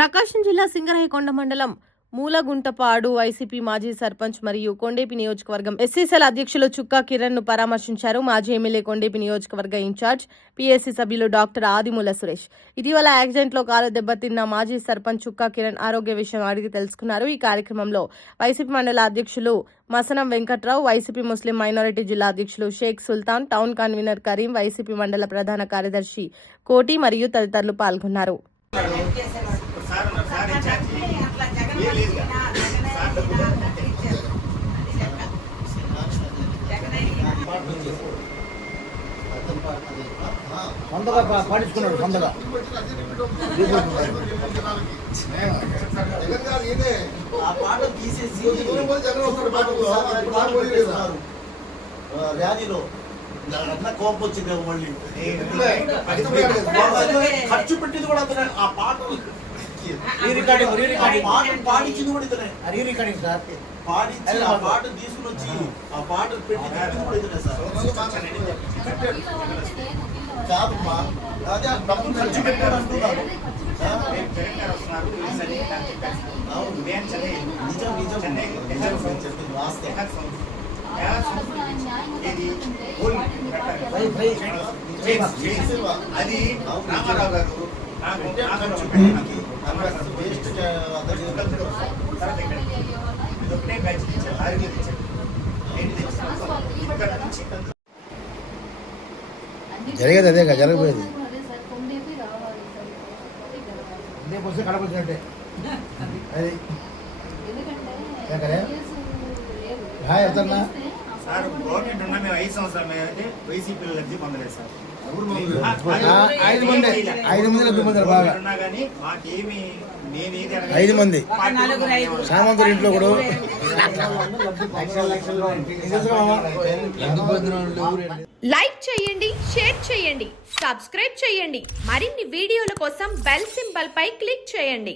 ప్రకాశం జిల్లా సింగరయ్యకొండ మండలం మూలగుంటపాడు వైసీపీ మాజీ సర్పంచ్ మరియు కొండేపి నియోజకవర్గం ఎస్సీసీఎల్ అధ్యక్షులు చుక్కా కిరణ్ ను పరామర్శించారు. మాజీ ఎమ్మెల్యే కొండేపి నియోజకవర్గ ఇన్ఛార్జ్ పీఎస్సీ సభ్యులు డాక్టర్ ఆదిమూల సురేష్. ఇటీవల యాక్సిడెంట్లో కాలు దెబ్బతిన్న మాజీ సర్పంచ్ చుక్కా కిరణ్ ఆరోగ్య విషయం అడిగి తెలుసుకున్నారు. ఈ కార్యక్రమంలో వైసీపీ మండల అధ్యక్షులు మసనం వెంకట్రావు, వైసీపీ ముస్లిం మైనారిటీ జిల్లా అధ్యక్షులు షేక్ సుల్తాన్, టౌన్ కన్వీనర్ కరీం, వైసీపీ మండల ప్రధాన కార్యదర్శి కోటి మరియు తదితరులు పాల్గొన్నారు. పాటించుకున్నాడు సొంతగా ర్యాలీలో కోపం వచ్చింది మళ్ళీ ఖర్చు పెట్టింది కూడా అతనే. ఆ పాట పాడించింది కూడా ఇతనే. పాడించి ఆ పాట తీసుకుని వచ్చి ఆ పాట పెట్టి కూడా ఇతనే సార్. కాదమ్మా, అదే డబ్బులు ఖర్చు పెట్టాడు అంటున్నారు. నిజం నిజం చెప్పింది వాస్తవం. అది రామారావు గారు జరిగేది అదే జరగబోయేది కడప వచ్చినట్టే. అది హాయ్ ఎత్తన్నా సార్ గవర్నమెంట్ ఉన్నా మేము 5 సంవత్సరాలు మేమైతే వైసీపీ లబ్ధి పొందలేదు సార్. 5 మంది బాగా 5 మంది సామంతుడి ఇంట్లో కూడా లైక్ చేయండి, షేర్ చేయండి, సబ్స్క్రైబ్ చేయండి. మరిన్ని వీడియోల కోసం బెల్ సింబల్ పై క్లిక్ చేయండి.